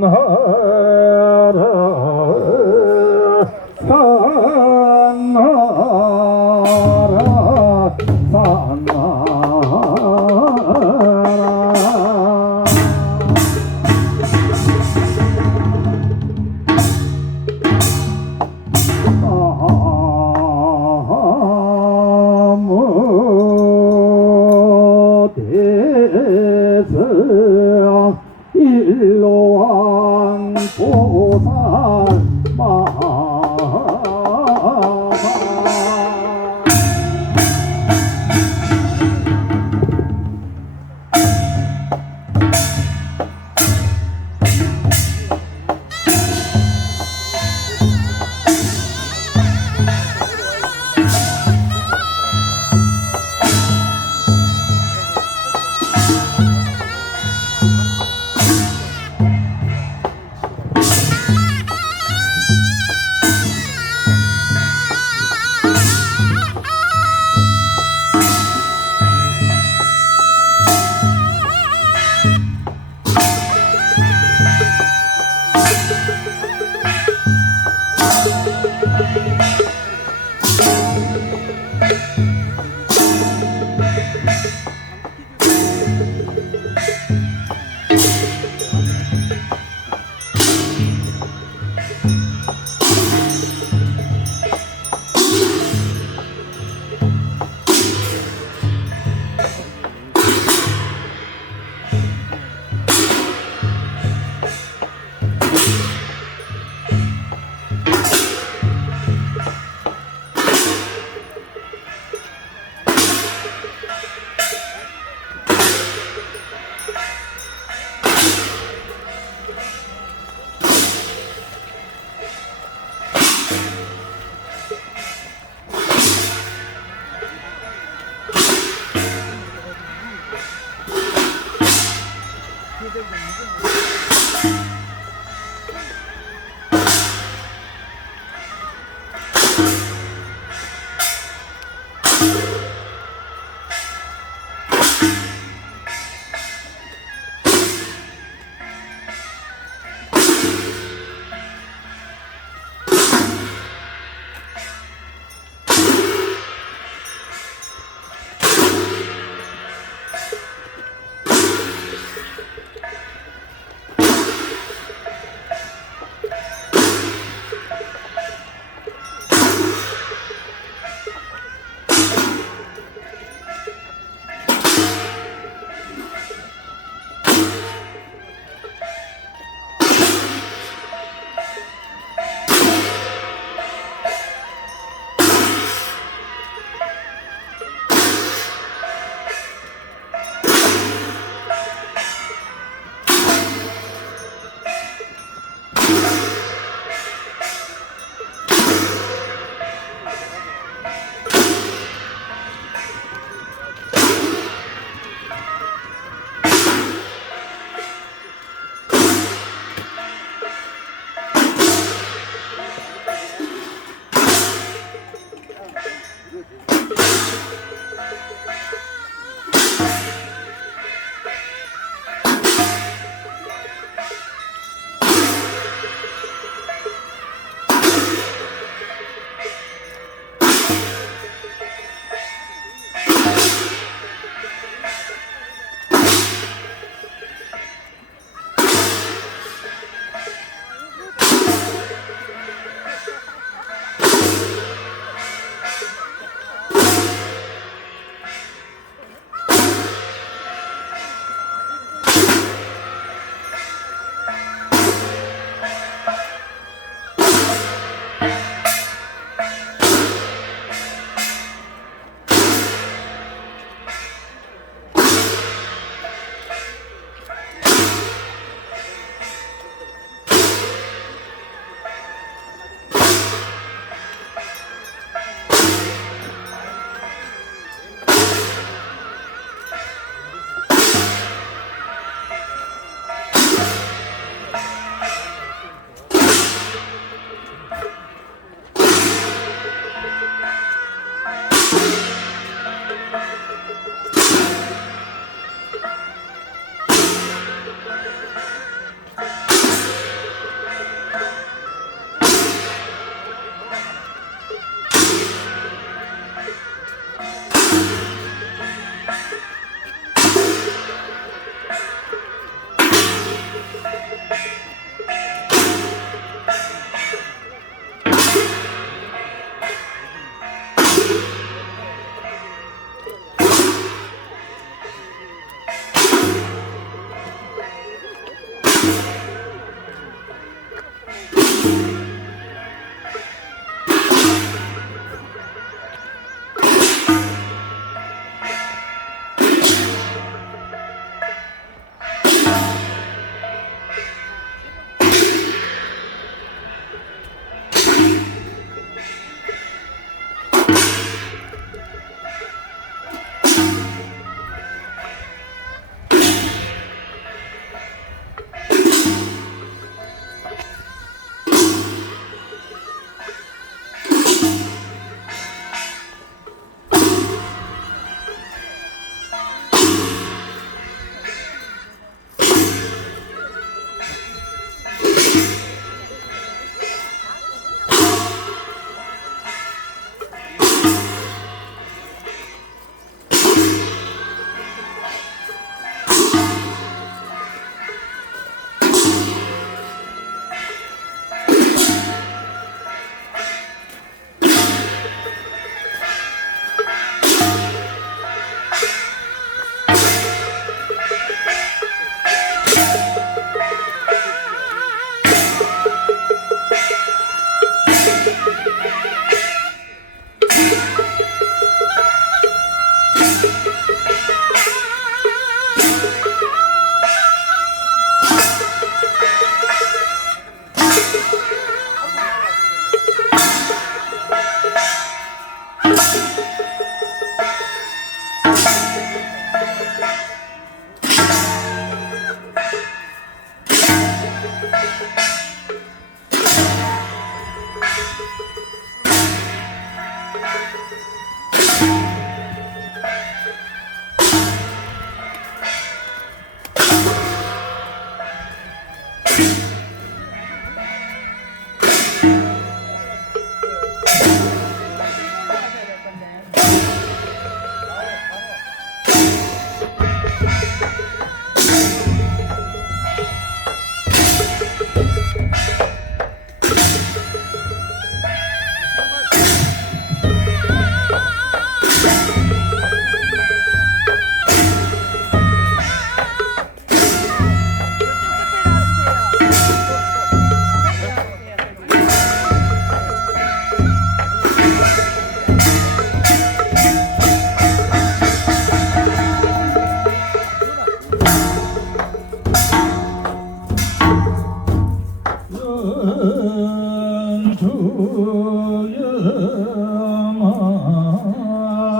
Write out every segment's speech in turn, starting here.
산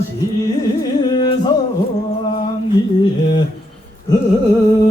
시성이 은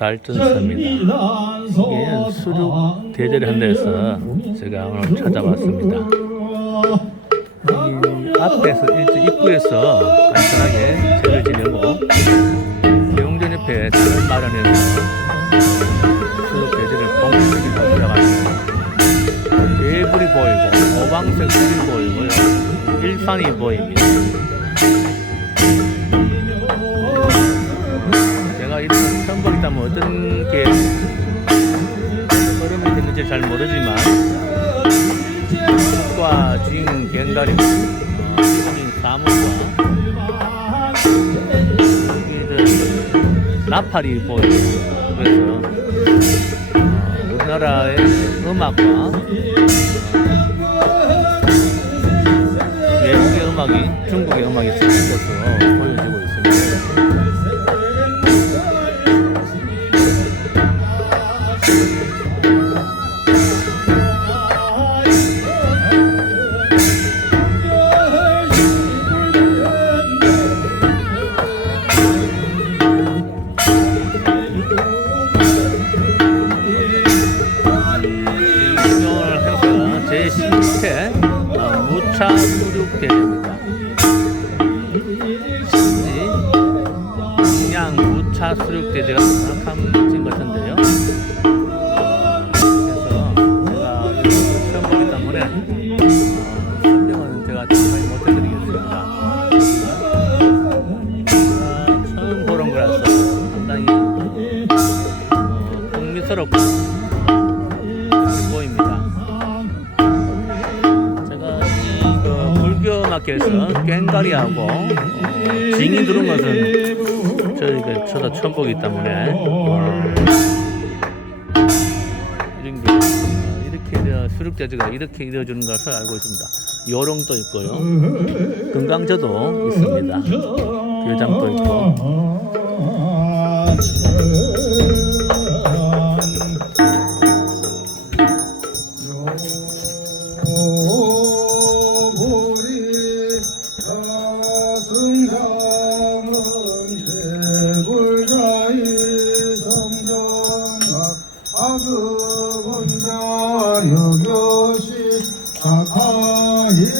달전서입니다. 이게 수륙 대제를 한 데서 제가 오늘 찾아봤습니다. 이 앞에서 입구에서 간단하게 절을 지내고 대웅전 옆에 산을 마련해서 수륙 대제를 본격적으로 들어갑니다. 주황색 불이 보이고요. 일산이 보입니다. 보기 때문에 어떤 게 흐름이 됐는지 잘 모르지만 과 진, 갱다리, 어, 일본인 사무과 여기는 나팔이 보여요. 그래서 어, 우리나라의 음악과 어, 외국의 음악이 중국의 음악이 섞여서 보여지고 있습니다. 행사가 제10회 어, 무차 수륙 대회입니다. 그냥 무차 수륙 대회가 정확한 것 같은데요. 그래서 제가 처음 보기 때문에 어, 설명은 제가 자세히 못해드리겠습니다. 제가 처음 보는 거라서 상당히 어, 흥미스럽고 마켓에서 꽹가리하고 어, 징이 두른 것은 저희가 저도 처음 보기 때문에 어, 이런 게 어, 이렇게 어, 수륙대지가 이렇게 이루어지는 것을 알고 있습니다. 요롱도 있고요, 금강저도 있습니다. 교장도 있고. 여교시 사타일시